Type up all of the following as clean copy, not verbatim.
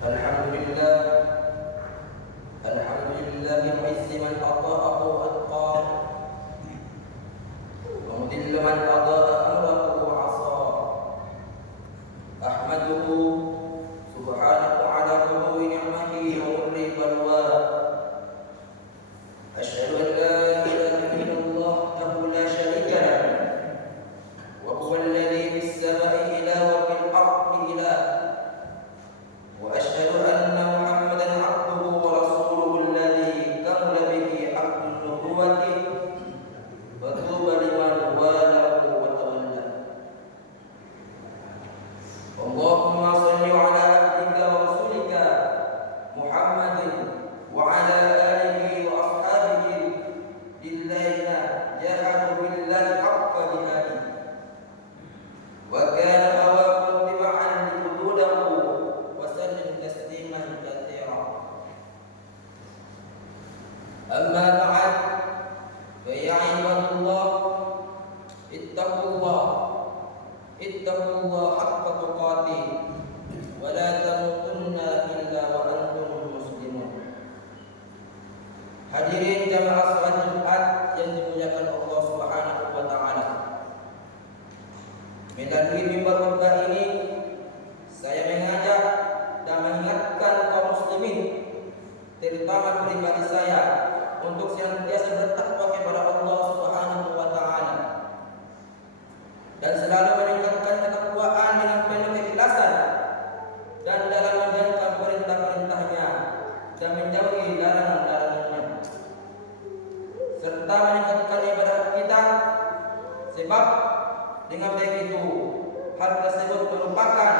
Alhamdulillah, alhamdulillah mu'izzi man ata'ahu atqa' wa mudillu man ada'a amrahu wa 'asa. Ahmaduhu subhanahu ala qudwi ni'matihi wa murri balwa. Asyhadu an la ilaha illallah wahdahu la syarika lah, wa huwa alladhi fis sama'i ilah wa fil ardi ilah. Wa asyhadu anna Muhammadan 'abduhu wa rasuluhu alladhi kamula bihi 'abdun nubuwwati wa tuba liman walahu wa tawalla. Allahumma shalli 'ala 'abdika wa rasulika Muhammadin wa 'ala alihi wa ashabihi lillazina jahadu billahi haqqa jihadihi wa kana mawaqan tiba'an li hududahu wa sallim tasliman katsira. Amma ba'd, fa ya ibadallah, ittaqullah haqqa tuqatih wa la tamutunna illa wa antum muslimun. Hadirin jamaah salat Jumat yang dimuliakan Allah Subhanahu wa taala. Melalui mimbar khutbah ini saya mengajak dan mengingatkan kaum muslimin, terutama pribadi saya, untuk senantiasa bertakwa kepada Allah Subhanahu wa taala dan selalu meningkatkan ketakwaan dengan penuh keikhlasan dan dalam menjalankan perintah-perintahnya dan menjauhi larangan-larangannya, serta meningkatkan ibadah kita, sebab dengan begitu hal tersebut merupakan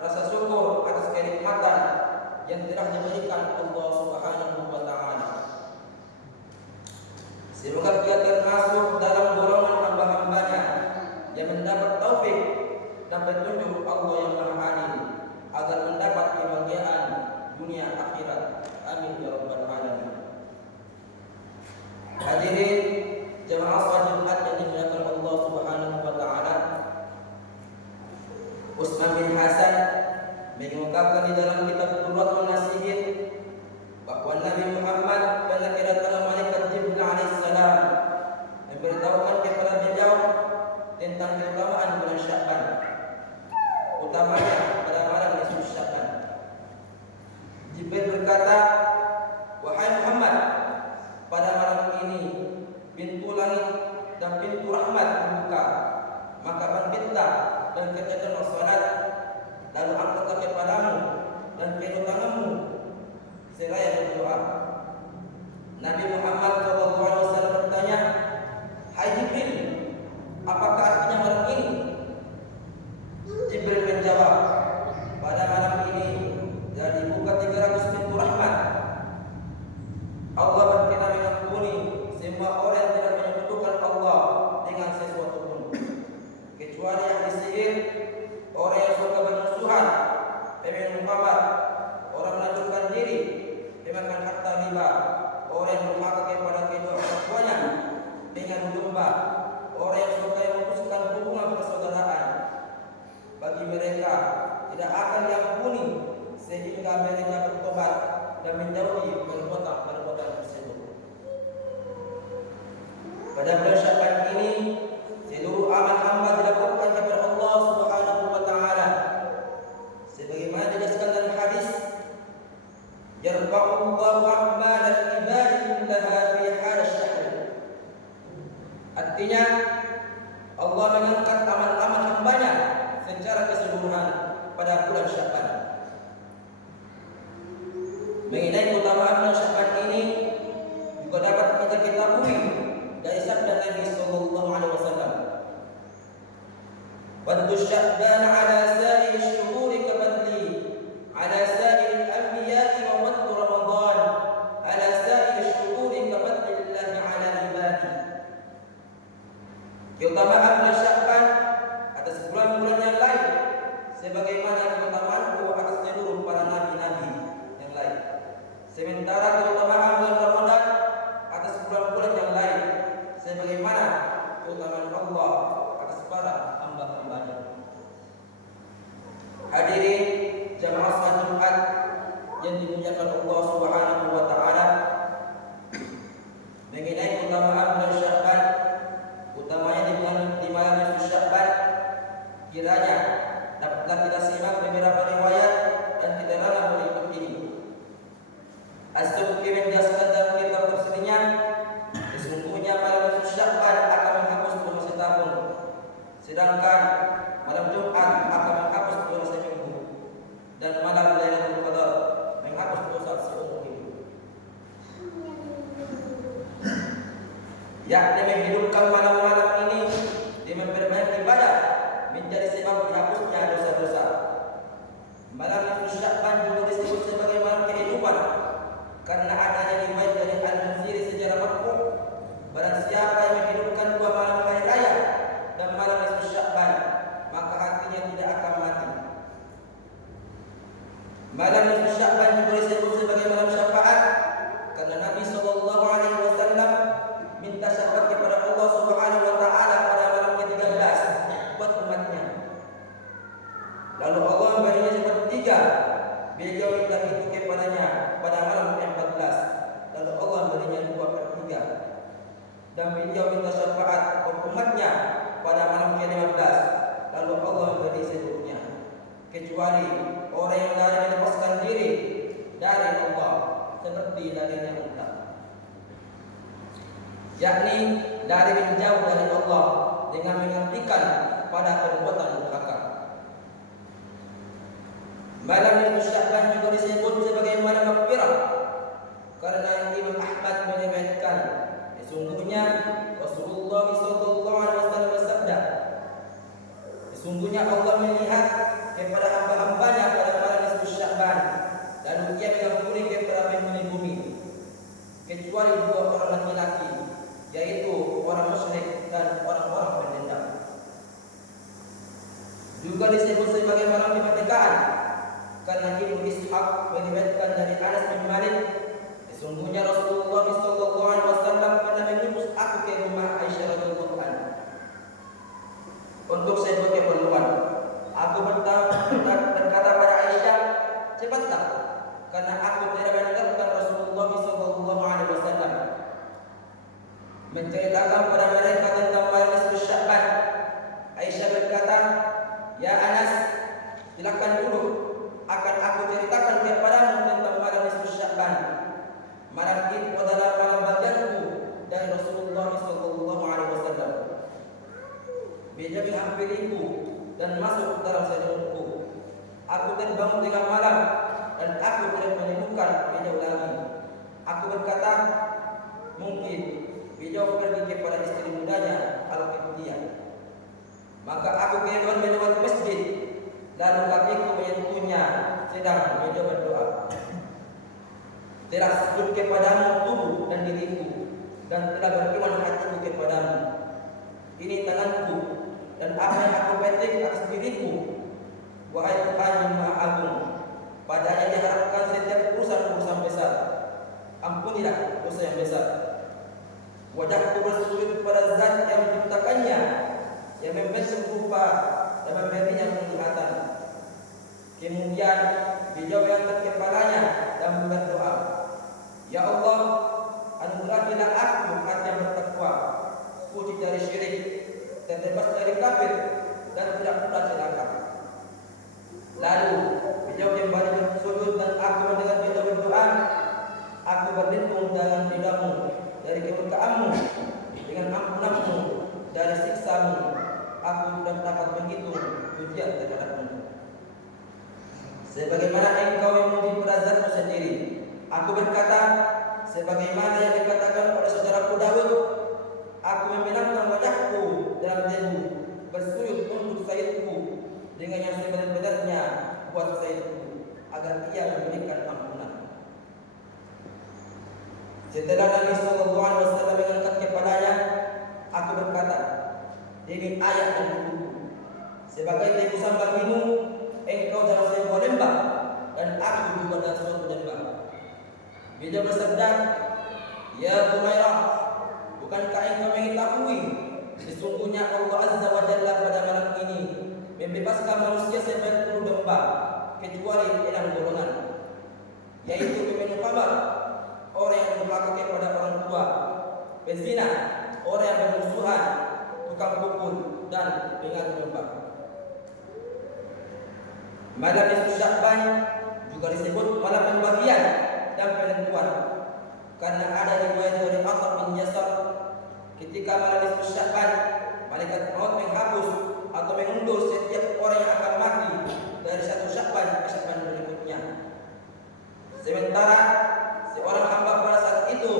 rasa syukur atas kenikmatan yang telah diberikan Allah Subhanahu wa taala. Semoga kita termasuk dalam golongan hamba-hambanya yang mendapat taufik dan petunjuk Allah yang Maha Adil agar mendapat kebahagiaan dunia akhirat. Amin ya rabbal alamin. Hadirin jemaah salat Jumat yang dimuliakan Allah Subhanahu wa taala, Utsman bin Hasan mengungkapkan di dalam kitab Qurratul Nasihin bahwa Nabi Muhammad pernah kedatangan malaikat Jibril alaihissalam memberitahukan kepada beliau tentang keutamaan bulan Sya'ban, utamanya pada malam nisfu Sya'ban. Jibril berkata, "Wahai Muhammad, pada malam ini pintu langit dan pintu rahmat dibuka, maka bangkitlah dan kerjakanlah salat, lalu angkatlah kepadamu dan kedua tanganmu seraya berdoa." Nabi Muhammad SAW bertanya, "Hai Jibril, apakah artinya malam ini?" Jibril menjawab, "Pada malam ini telah dibuka 300 pintu rahmat. Allah berkenan mengampuni semua orang yang tidak menyekutukan Allah dengan sesuatu pun, kecuali ahli sihir, orang yang suka bermusuhan, peminum khamar, orang melacurkan diri, pemakan harta riba, orang yang durhaka kepada kedua orang tuanya dengan domba, orang yang suka memutuskan hubungan persaudaraan. Bagi mereka tidak akan diampuni sehingga mereka bertobat dan menjauhi perbuatan-perbuatan tersebut." Pada bulan Sya'ban ini seluruh amal hamba dilakukan kepada Allah Subhanahu wa taala, sebagaimana dijelaskan dalam hadis, "Yarfa'ullahu a'mal al-ibadi kullaha fi hal syahr." Artinya Allah mengangkat amal-amal hambanya secara keseluruhan pada bulan Sya'ban. Mengenai keutamaan bulan Sya'ban ini juga dapat kita ketahui dari sabda Nabi sallallahu alaihi wasallam, "Fadlu Sya'ban 'ala sa'iri syuhuri kafadli 'ala sa'iri al-anbiya'i wa fadlu Ramadan 'ala sa'iri syuhuri kafadli Allahi 'ala ibadihi." Keutamaan bulan Sya'ban atas bulan-bulan yang lain sebagaimana keutamaanku atas seluruh para nabi-nabi yang lain. menghidupkan malam-malam ini dengan berbanyak ibadah menjadi sebab dihapusnya dosa-dosa. Malam nisfu Sya'ban juga disebut sebagai malam kehidupan karena adanya riwayat dari Al-Munziri secara marfu', barang siapa yang menghidupkan dua malam hari raya dan malam nisfu Sya'ban, maka hatinya tidak akan mati. Malam nisfu Sya'ban juga disebut sebagai malam syafaat karena Nabi sallallahu alaihi wasallam minta syafaat kepada Allah Subhanahu wa taala pada malam ke-13 buat umatnya. Lalu Allah memberinya sepertiga, beliau minta itu kepadanya pada malam ke-14. Lalu Allah memberinya 2/3. Dan beliau minta syafaat buat umatnya pada malam ke-15. Lalu Allah memberi seluruhnya, kecuali orang yang lari melepaskan diri dari Allah seperti larinya unta, yakni lari menjauh dari Allah dengan menghentikan pada perbuatan durhaka. Malam nisfu Sya'ban juga disebut sebagai malam maghfirah karena Imam Ahmad meriwayatkan, sesungguhnya Rasulullah sallallahu alaihi wasallam bersabda, sesungguhnya Allah melihat kepada hamba-hambanya pada malam nisfu Sya'ban, lalu Ia mengampuni kepada penghuni bumi, kecuali dua orang laki-laki, yaitu orang musyrik dan orang-orang pendendam. Juga disebut sebagai malam kemerdekaan karena Ibnu Ishaq meriwayatkan dari Anas bin Malik, sesungguhnya Rasulullah sallallahu alaihi wasallam pernah mengutus aku ke rumah Aisyah radhiyallahu anha untuk sebuah keperluan. Aku berkata pada Aisyah, cepatlah, karena aku tidak mendengarkan Rasulullah sallallahu alaihi wasallam menceritakan pada mereka tentang malam nisfu Sya'ban. Aisyah berkata, ya Anas, silakan duduk, akan aku ceritakan kepadamu tentang malam nisfu Sya'ban. Malam itu adalah malam bagianku dari Rasulullah sallallahu alaihi wasallam. Beliau menghampiriku dan masuk dalam selimutku. Aku terbangun tengah malam dan aku tidak menemukan beliau lagi. Aku berkata, mungkin beliau pergi kepada istri mudanya Al-Qibtiyah. Maka aku keluar melewati masjid, lalu kakiku menyentuhnya sedang beliau berdoa. Telah sujud kepadamu tubuh dan diriku, dan telah beriman hatiku kepadamu. Ini tanganku dan apa yang aku petik atas diriku. Wahai Tuhan yang Maha Agung, padanya diharapkan setiap urusan-urusan besar. Ampunilah dosa yang besar. Wajahku bersujud pada Zat yang menciptakannya, yang membentuk rupa dan memberinya penglihatan. Kemudian beliau mengangkat kepalanya dan berdoa, ya Allah, anugerahilah aku hati yang bertakwa, suci dari syirik, terbebas dari kafir, dan tidak pula celaka. Lalu beliau kembali bersujud dan aku mendengar beliau berdoa, aku berlindung dalam ridhamu dari kemurkaanmu, dengan ampunanmu dari siksamu. Aku tidak dapat menghitung pujian terhadapmu, sebagaimana engkau memuji Zatmu sendiri. Aku berkata, sebagaimana yang dikatakan oleh saudaraku Daud, aku membenamkan wajahku dalam debu, bersujud untuk Sayyidku dengan yang sebenar-benarnya buat Sayyidku, agar ia memberikan ampunan. Setelah Nabi sallallahu alaihi wasallam mengangkat kepalanya, aku berkata, demi ayat dan buku, sebagai tebusan bagimu, engkau dalam sebuah lembah dan aku juga dalam suatu lembah. Beliau bersabda, ya Humairah, bukankah engkau mengetahui sesungguhnya Allah Azza wa Jalla pada malam ini membebaskan manusia sebanyak 10 domba kecuali 6 golongan, yaitu peminum khamar, orang yang berpakai kepada orang tua, pezina, orang yang bermusuhan, tukang pukul, dan pengaruh domba. Malam nisfu Sya'ban juga disebut malam pembagian dan penentuan karena ada riwayat dari Atha bin Yasar, ketika malam nisfu Sya'ban, malaikat maut menghapus atau mengundur setiap orang yang akan mati dari 1 Sya'ban ke Sya'ban berikutnya. Sementara seorang hamba pada saat itu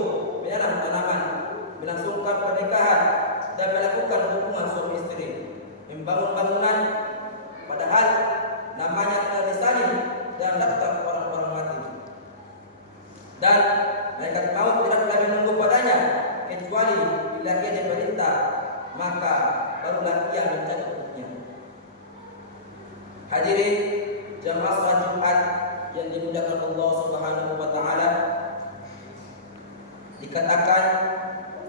menanam tanaman, melangsungkan pernikahan membangun bangunan, padahal namanya telah disalin dalam daftar orang-orang mati. Dan malaikat maut tidaklah menunggu padanya kecuali bila ia diperintah, maka barulah ia mencabutnya. Hadirin jamaah salat Jumat yang dimuliakan Allah Subhanahu wa taala, dikatakan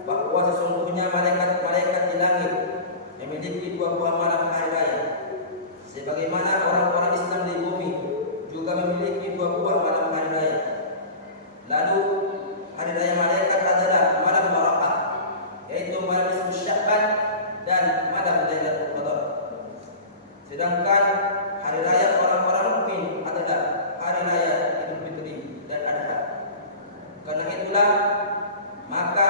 bahwa sesungguhnya malaikat-malaikat di langit memiliki buah-buah malam hari raya, sebagaimana orang-orang Islam di bumi juga memiliki buah-buah malam hari raya. Lalu hari raya malaikat adalah malam Barakah, yaitu malam nisfu Sya'ban dan malam Lailatul Qadar. Sedangkan hari raya orang-orang mukmin adalah hari raya Idul Fitri dan Adha. Karena itulah maka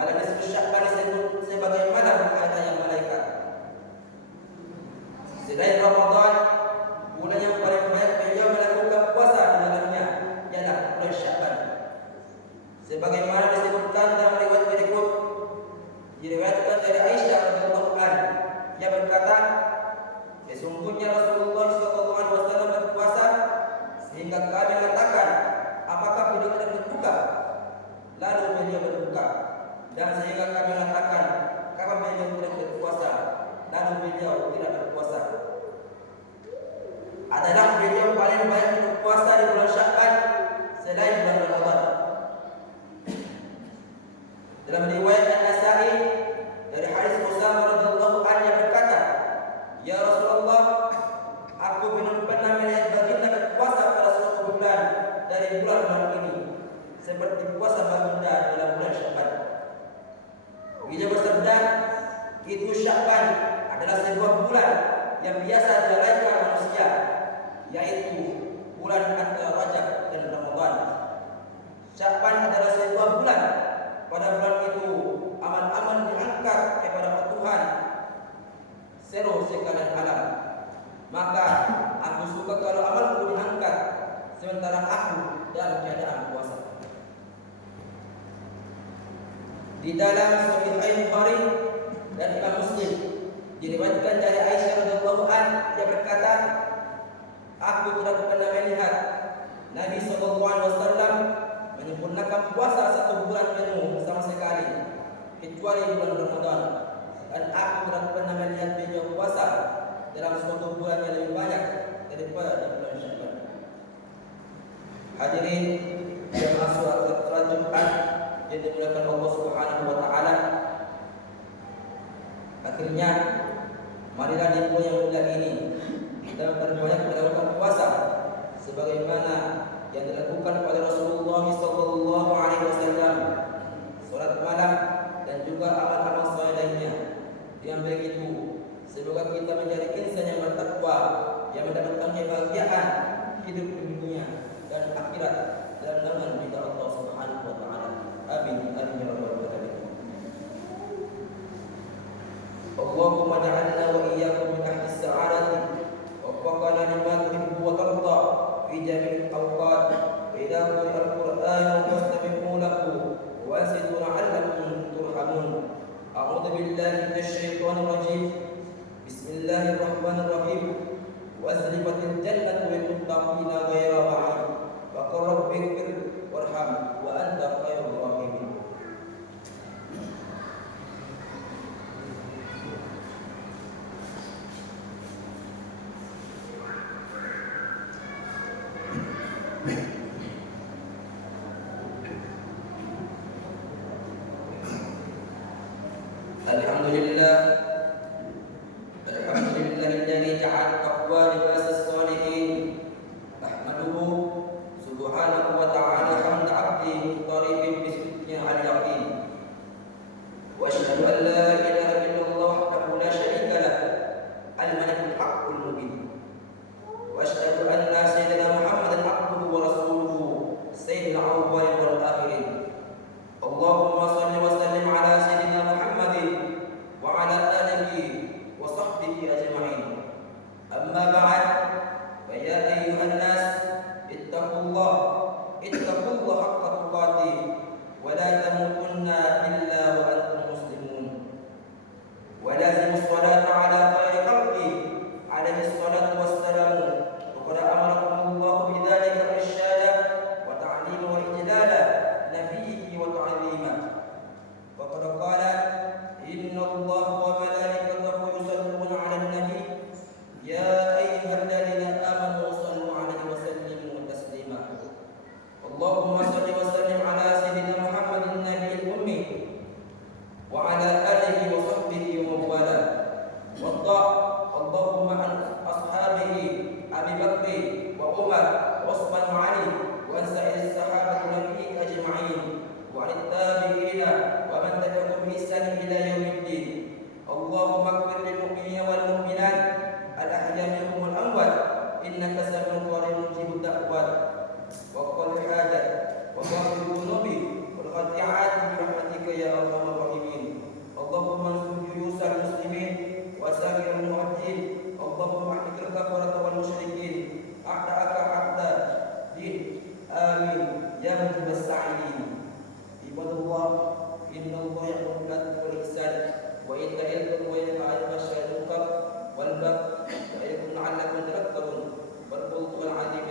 malam nisfu Sya'ban disebut sebagai malam hari raya malaikat. Selain Ramadan, bulan yang paling banyak beliau melakukan puasa di dalamnya ialah bulan Sya'ban. Sebagaimana disebutkan dalam riwayat berikut, diriwayatkan dari Aisyah radhiyallahu anha, ia berkata, sesungguhnya Rasulullah SAW berpuasa sehingga kami mengatakan, apakah beliau tidak berbuka? Lalu beliau berbuka. Dan sehingga kami mengatakan, kapan beliau tidak berpuasa? Lalu beliau tidak berpuasa. Adalah beliau paling banyak berpuasa di bulan Sya'ban selain bulan Ramadan. Dalam riwayat An-Nasa'i dari hadis Usamah radhiyallahu anhu berkata, "Ya Rasulullah, aku belum pernah melihat baginda berpuasa pada suatu bulan dari bulan-bulan ini seperti puasa baginda dalam bulan Sya'ban." Beliau bersabda, "Itu Sya'ban adalah sebuah bulan yang biasa dilalaikan manusia, yaitu bulan antara Rajab dan Ramadan. Sya'ban adalah sebuah bulan. Pada bulan itu amal-amal diangkat kepada Tuhan seluruh sekalian alam. Maka aku suka kalau amalku diangkat sementara aku dalam keadaan puasa." Di dalam Sahih Bukhari dan Imam Muslim diriwayatkan dari Aisyah radhiyallahu anha, dia berkata, "Aku tidak pernah melihat Nabi SAW menyempurnakan puasa satu bulan penuh sama sekali, kecuali bulan Ramadan. Dan aku tidak pernah melihat beliau puasa dalam suatu bulan yang lebih banyak daripada bulan Sya'ban." Hadirin jemaah salat Jumat yang dimuliakan Allah Subhanahu wa taala, akhirnya marilah di bulan yang mulia ini kita berbanyak melakukan puasa sebagaimana yang dilakukan oleh Rasulullah SAW, salat malam dan juga amal-amal saleh lainnya. Yang begitu, semoga kita menjadi insan yang bertakwa, yang mendapatkan kebahagiaan hidup di dunia dan akhirat dalam naungan ridha Allah Subhanahu wa taala. Amin. Amin ya rabbal alamin. Allahumma ja'alna wa iyyakum min ahli as-sa'adati ووفقنا لما تحب وترضى في جميع الأوقات. وإذا قرئ القرآن فاستمعوا له وأنصتوا لعلكم ترحمون. أعوذ بالله من الشيطان الرجيم. بسم الله الرحمن الرحيم. وأزلفت الجنة للمتقين غير بعيد وقل رب اغفر وارحم وأنت خير الراحمين. Alhamdulillah alladzi ja'ala taqwa libas as-salihin. Ahmaduhu اللهم صل وسلم على سيدنا محمد النبي الأمي وعلى آله وصحبه ومن والاه. وارض اللهم عن أصحابه أبي بكر وعمر وعثمان وعلي وعن سائر الصحابة ونبيك أجمعين وعن التابعين ومن تبعهم بإحسان إلى يوم الدين. اللهم اغفر للمؤمنين والمؤمنات الأحياء منهم والأموات إنك سميع قريب مجيب الدعوات وقل الحاجات وغفر الذنوب والخطيئات برحمتك يا أرحم الراحمين. اللهم انصر جيوش المسلمين وسائر المعتدين. اللهم احرق الكفرة والمشركين أعداءك أعداء الدين. آمين يا مجيب السائلين. عباد الله إن الله يأمر بالعدل والإحسان وإيتاء القربى وينهى عن الفحشاء والمنكر والبغي يعظكم لعلكم تذكرون. والقول العظيم